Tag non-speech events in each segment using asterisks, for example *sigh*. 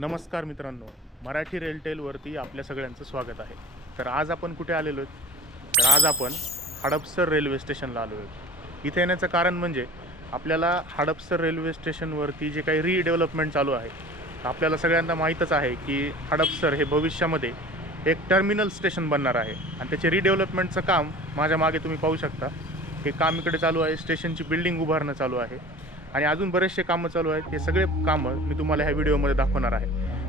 नमस्कार मित्रांनो मराठी रेलटेलवरती आपल्या सगळ्यांचं स्वागत आहे. तर आज आपण कुठे आलेलो आहे तर आज आपण हडपसर रेल्वे स्टेशनला आलो आहे. इथे येण्याचं कारण म्हणजे आपल्याला हडपसर रेल्वे स्टेशनवरती जे काही रिडेव्हलपमेंट चालू आहे आपल्याला सगळ्यांना माहीतच आहे की हडपसर हे भविष्यामध्ये एक टर्मिनल स्टेशन बनणार आहे. आणि त्याचे रिडेव्हलपमेंटचं काम माझ्या मागे तुम्ही पाहू शकता. हे काम इकडे चालू आहे स्टेशनची बिल्डिंग उभारणं चालू आहे. आणि अजून बरेचसे कामं चालू आहेत. हे सगळे कामं मी तुम्हाला ह्या व्हिडिओमध्ये दाखवणार आहे.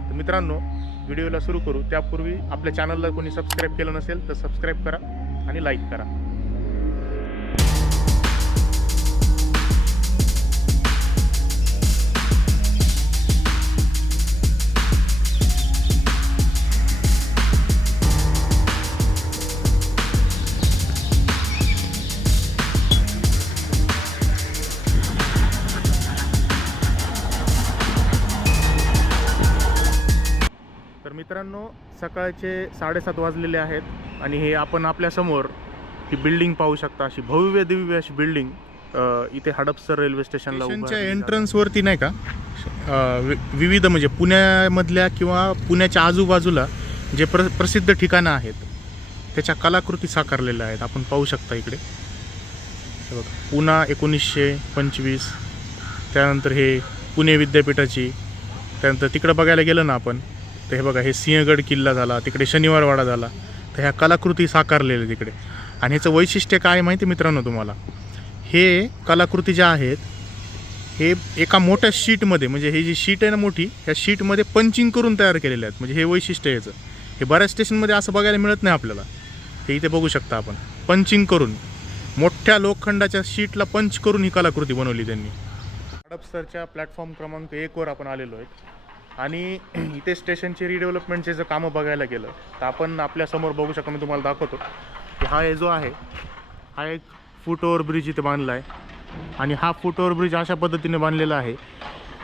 तर मित्रांनो व्हिडिओला सुरू करू. त्यापूर्वी आपल्या चॅनलला कोणी सबस्क्राईब केलं नसेल तर सबस्क्राईब करा आणि लाईक करा. सकाळचे साडेसात वाजलेले आहेत आणि हे आपण आपल्यासमोर ही बिल्डिंग पाहू शकता अशी भव्य दिव्य अशी बिल्डिंग इथे हडपसर रेल्वे स्टेशनला एंट्रन्सवरती नाही का? विविध म्हणजे पुण्यामधल्या किंवा पुण्याच्या आजूबाजूला जे प्र प्रसिद्ध ठिकाणं आहेत त्याच्या कलाकृती साकारलेल्या आहेत. आपण पाहू शकता इकडे. बघा पुणा एकोणीसशे पंचवीस त्यानंतर हे पुणे विद्यापीठाची त्यानंतर तिकडं बघायला गेलं ना आपण तर हे बघा हे सिंहगड किल्ला झाला तिकडे शनिवारवाडा झाला. तर ह्या कलाकृती साकारलेल्या तिकडे. आणि ह्याचं वैशिष्ट्य काय माहिती आहे मित्रांनो तुम्हाला? हे कलाकृती ज्या आहेत हे एका मोठ्या शीटमध्ये म्हणजे हे जी शीट आहे ना मोठी ह्या शीटमध्ये पंचिंग करून तयार केलेल्या आहेत. म्हणजे हे वैशिष्ट्य याचं. हे बऱ्याच स्टेशनमध्ये असं बघायला मिळत नाही आपल्याला. हे इथे बघू शकता आपण. पंचिंग करून. मोठ्या लोखंडाच्या शीटला पंच करून ही कलाकृती बनवली त्यांनी. हडपसरच्या प्लॅटफॉर्म क्रमांक एकवर आपण आलेलो आहे. आणि *clears throat* इथे स्टेशनचे रिडेव्हलपमेंटचे जर कामं बघायला गेलं तर आपण आपल्यासमोर बघू शकतो मी तुम्हाला दाखवतो. की हा हे जो आहे हा एक फुट ब्रिज इथे बांधला आहे. आणि हा फुट ब्रिज अशा पद्धतीने बांधलेला आहे.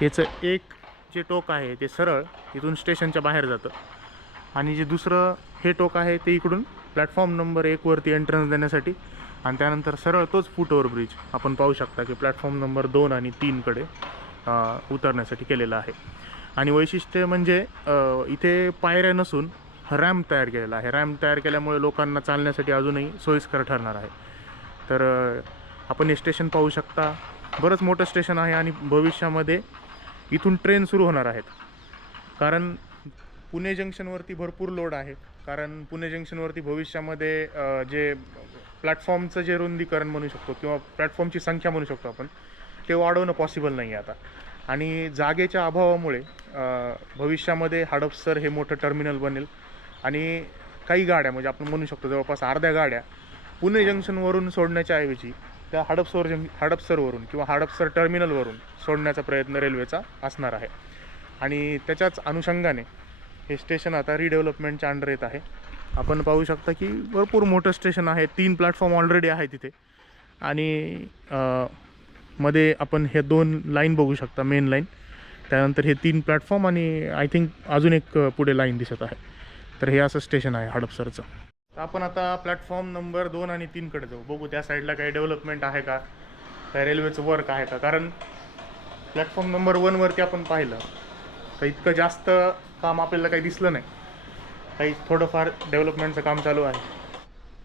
याचं एक जे टोक आहे ते सरळ इथून स्टेशनच्या बाहेर जातं. आणि जे दुसरं हे टोक आहे ते इकडून प्लॅटफॉर्म नंबर एकवरती एंट्रन्स देण्यासाठी. आणि त्यानंतर सरळ तोच फुट ब्रिज आपण पाहू शकता की प्लॅटफॉर्म नंबर दोन आणि तीनकडे उतरण्यासाठी केलेला आहे. आणि वैशिष्ट्य म्हणजे इथे पायऱ्या नसून रॅम्प तयार केलेला आहे. रॅम्प तयार केल्यामुळे लोकांना चालण्यासाठी अजूनही सोयीस्कर ठरणार आहे. तर आपण हे स्टेशन पाहू शकता. बरंच मोठं स्टेशन आहे आणि भविष्यामध्ये इथून ट्रेन सुरू होणार आहेत. कारण पुणे जंक्शनवरती भरपूर लोड आहे. कारण पुणे जंक्शनवरती भविष्यामध्ये जे प्लॅटफॉर्मचं जे रुंदीकरण म्हणू शकतो किंवा प्लॅटफॉर्मची संख्या म्हणू शकतो आपण ते वाढवणं पॉसिबल नाही आहे आता. आणि जागेच्या अभावामुळे भविष्यामध्ये हडपसर हे मोठं टर्मिनल बनेल. आणि काही गाड्या म्हणजे आपण म्हणू शकतो जवळपास अर्ध्या गाड्या पुणे जंक्शनवरून सोडण्याच्या ऐवजी त्या हडपसर जंक हडपसरवरून किंवा हडपसर टर्मिनलवरून सोडण्याचा प्रयत्न रेल्वेचा असणार आहे. आणि त्याच्याच अनुषंगाने हे स्टेशन आता रिडेव्हलपमेंटच्या अंडर येत आहे. आपण पाहू शकता की भरपूर मोठं स्टेशन आहे. तीन प्लॅटफॉर्म ऑलरेडी आहे तिथे. आणि मध्ये आपण हे दोन लाईन बघू शकता मेन लाईन त्यानंतर हे तीन प्लॅटफॉर्म आणि आय थिंक अजून एक पुढे लाईन दिसत आहे. तर हे असं स्टेशन आहे हडपसरचं. तर आपण आता प्लॅटफॉर्म नंबर दोन आणि तीनकडे जाऊ. बघू त्या साईडला काही डेव्हलपमेंट आहे का? काय रेल्वेचं वर्क आहे का? कारण प्लॅटफॉर्म नंबर वनवरती आपण पाहिलं तर इतकं जास्त काम आपल्याला काही दिसलं नाही. काही थोडंफार डेव्हलपमेंटचं काम चालू आहे.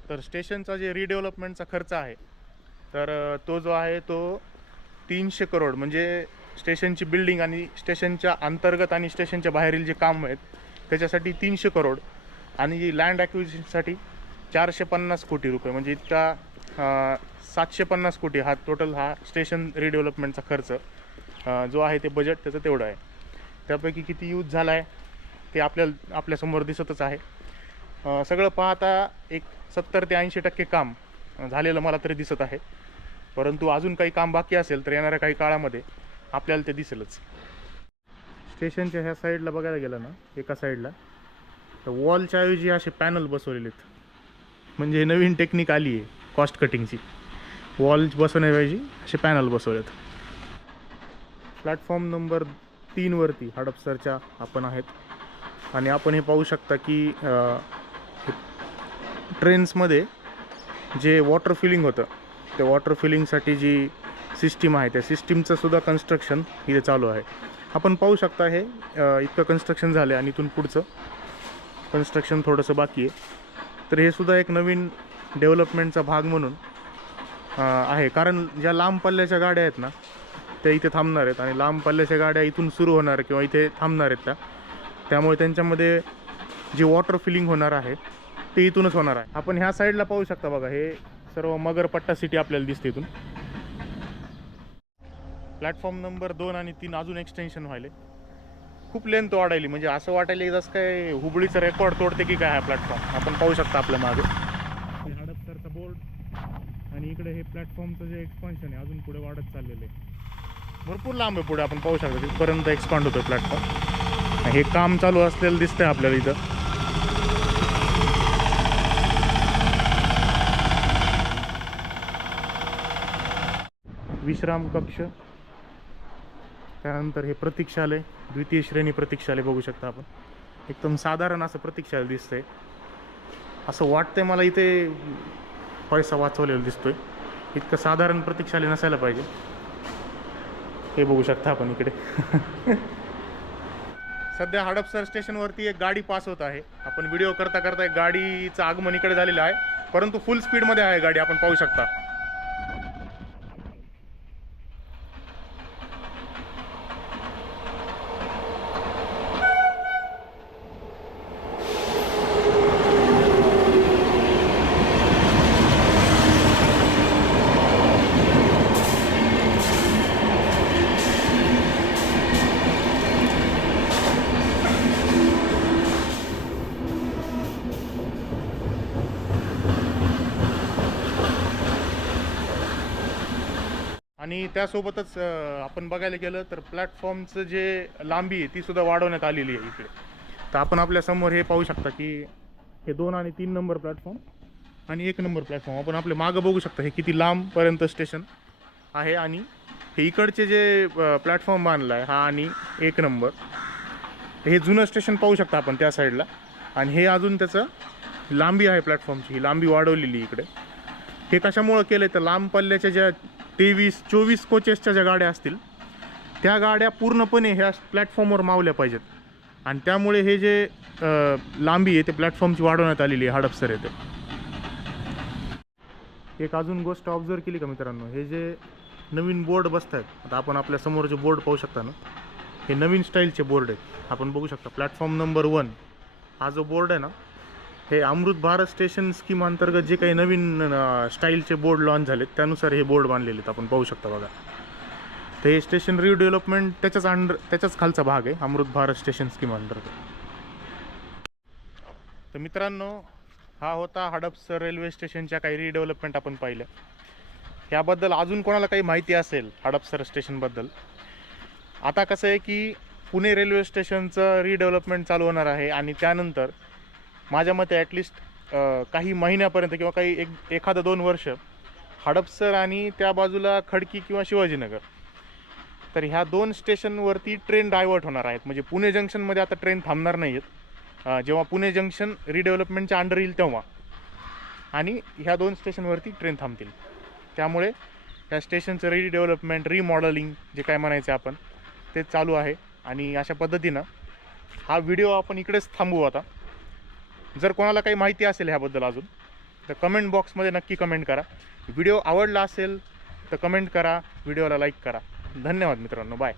तर स्टेशनचा जे रिडेव्हलपमेंटचा खर्च आहे तर तो जो आहे तो तीनशे करोड म्हणजे स्टेशनची बिल्डिंग आणि स्टेशनच्या अंतर्गत आणि स्टेशनच्या बाहेरील जे काम आहेत त्याच्यासाठी तीनशे करोड. आणि लँड ॲक्विजिशनसाठी चारशे पन्नास कोटी रुपये म्हणजे इतका सातशे पन्नास कोटी हा टोटल हा स्टेशन रिडेव्हलपमेंटचा खर्च जो आहे ते बजेट त्याचं तेवढं आहे. त्यापैकी किती यूज झाला आहे ते आपल्याला आपल्यासमोर दिसतच आहे. सगळं पाहता एक सत्तर ते ऐंशी टक्के काम झालेलं मला तरी दिसत आहे. परंतु अजून काही काम बाकी असेल तर येणाऱ्या काही काळामध्ये आपल्याला ते दिसेलच. स्टेशनच्या ह्या साईडला बघायला गेलं ना एका साईडला तर वॉलच्या ऐवजी असे पॅनल बसवलेले आहेत म्हणजे नवीन टेक्निक आली आहे कॉस्ट कटिंगची वॉल बसवण्याऐवजी असे पॅनल बसवलेत. प्लॅटफॉर्म नंबर तीनवरती हडपसरच्या आपण आहेत. आणि आपण हे पाहू शकता की ट्रेन्समध्ये जे वॉटर फिलिंग होतं त्या वॉटर फिलिंगसाठी जी सिस्टीम आहे त्या सिस्टीमचं सुद्धा कन्स्ट्रक्शन इथे चालू आहे. आपण पाहू शकता हे इतकं कन्स्ट्रक्शन झालं आहे आणि इथून पुढचं कन्स्ट्रक्शन थोडंसं बाकी आहे. तर हे सुद्धा एक नवीन डेव्हलपमेंटचा भाग म्हणून आहे. कारण ज्या लांब पल्ल्याच्या गाड्या आहेत ना त्या इथे थांबणार आहेत आणि लांब पल्ल्याच्या गाड्या इथून सुरू होणार किंवा इथे थांबणार आहेत त्या. त्यामुळे त्यांच्यामध्ये जी वॉटर फिलिंग होणार आहे ते इथूनच होणार आहे. आपण ह्या साईडला पाहू शकता बघा हे सर्व मगरपट्टा सिटी आपल्याला दिसते इथून. प्लॅटफॉर्म नंबर दोन आणि तीन अजून एक्सटेन्शन व्हायले. खूप लेंथ वाढायली. म्हणजे असं वाटायला जसं काय हुबळीचं रेकॉर्ड तोडते की काय हा प्लॅटफॉर्म आपण पाहू शकता आपल्या मागे. हडपसरचा बोर्ड आणि इकडे हे प्लॅटफॉर्मचं जे एक्सपान्शन आहे अजून पुढे वाढत चाललेलं आहे. भरपूर लांब आहे पुढे आपण पाहू शकतो. तिथपर्यंत एक्सपांड होतो प्लॅटफॉर्म हे काम चालू असलेलं दिसतंय आपल्याला इथं. विश्राम कक्ष. त्यानंतर हे प्रतीक्षालय द्वितीय श्रेणी प्रतीक्षालय बघू शकता आपण. एकदम साधारण असं प्रतीक्षालय दिसतंय. असं वाटतंय मला इथे पैसा वाचवलेला दिसतोय. इतकं साधारण प्रतीक्षालय नसायला पाहिजे. हे बघू शकता आपण इकडे. *laughs* सध्या हडपसर स्टेशनवरती एक गाडी पास होत आहे. आपण व्हिडिओ करता करता एक गाडीचं आगमन इकडे झालेलं आहे. परंतु फुल स्पीडमध्ये आहे गाडी आपण पाहू शकता. आणि त्यासोबतच आपण बघायला गेलं तर प्लॅटफॉर्मचं जे लांबी आहे ती सुद्धा वाढवण्यात आलेली आहे इकडे. तर आपण आपल्यासमोर हे पाहू शकता की हे दोन आणि तीन नंबर प्लॅटफॉर्म आणि एक नंबर प्लॅटफॉर्म. आपण आपले मागं बघू शकता हे किती लांबपर्यंत स्टेशन आहे आणि हे इकडचे जे प्लॅटफॉर्म बांधला आहे हा आणि एक नंबर. हे जुनं स्टेशन पाहू शकता आपण त्या साईडला. आणि हे अजून त्याचं लांबी आहे प्लॅटफॉर्मची ही लांबी वाढवलेली इकडे. हे कशामुळं केलं तर लांब पल्ल्याच्या ज्या तेवीस चोवीस कोचेसच्या ज्या गाड्या असतील त्या गाड्या पूर्णपणे ह्या प्लॅटफॉर्मवर मावल्या पाहिजेत. आणि त्यामुळे हे जे लांबी आहे ते प्लॅटफॉर्मची वाढवण्यात आलेली आहे हडपसर येथे. एक अजून गोष्ट ऑब्झर्व केली का मित्रांनो? हे जे नवीन बोर्ड बसत आहेत आता आपण आपल्यासमोर जे बोर्ड पाहू शकता ना हे नवीन स्टाईलचे बोर्ड आहेत. आपण बघू शकता प्लॅटफॉर्म नंबर वन हा जो बोर्ड आहे ना हे अमृत भारत स्टेशन स्कीम अंतर्गत जे काही नवीन स्टाईलचे बोर्ड लॉन्च झालेत त्यानुसार हे बोर्ड बांधलेले आहेत. आपण पाहू शकता बघा. तर हे स्टेशन रिडेव्हलपमेंट त्याच्याच अंडर त्याच्याच खालचा भाग आहे अमृत भारत स्टेशन स्कीम अंतर्गत. तर मित्रांनो हा होता हडपसर रेल्वे स्टेशनच्या काही रिडेव्हलपमेंट आपण पाहिल्या. याबद्दल अजून कोणाला काही माहिती असेल हडपसर स्टेशनबद्दल आता कसं आहे की पुणे रेल्वे स्टेशनचं रिडेव्हलपमेंट चालू होणार आहे आणि त्यानंतर माझ्या मते ॲटलिस्ट काही महिन्यापर्यंत किंवा काही एक एखादं दोन वर्ष हडपसर आणि त्या बाजूला खडकी किंवा शिवाजीनगर. तर ह्या दोन स्टेशनवरती ट्रेन डायव्हर्ट होणार आहेत. म्हणजे पुणे जंक्शनमध्ये आता ट्रेन थांबणार नाही आहेत जेव्हा पुणे जंक्शन रिडेव्हलपमेंटच्या अंडर येईल तेव्हा. आणि ह्या दोन स्टेशनवरती ट्रेन थांबतील. त्यामुळे त्या स्टेशनचं रिडेव्हलपमेंट रिमॉडेलिंग जे काय म्हणायचं आपण ते चालू आहे. आणि अशा पद्धतीनं हा व्हिडिओ आपण इकडेच थांबू आता. जर कोणाला काही माहिती असेल ह्याबद्दल अजून तर कमेंट बॉक्समध्ये नक्की कमेंट करा. व्हिडिओ आवडला असेल तर कमेंट करा. व्हिडिओला लाईक करा. धन्यवाद मित्रांनो. बाय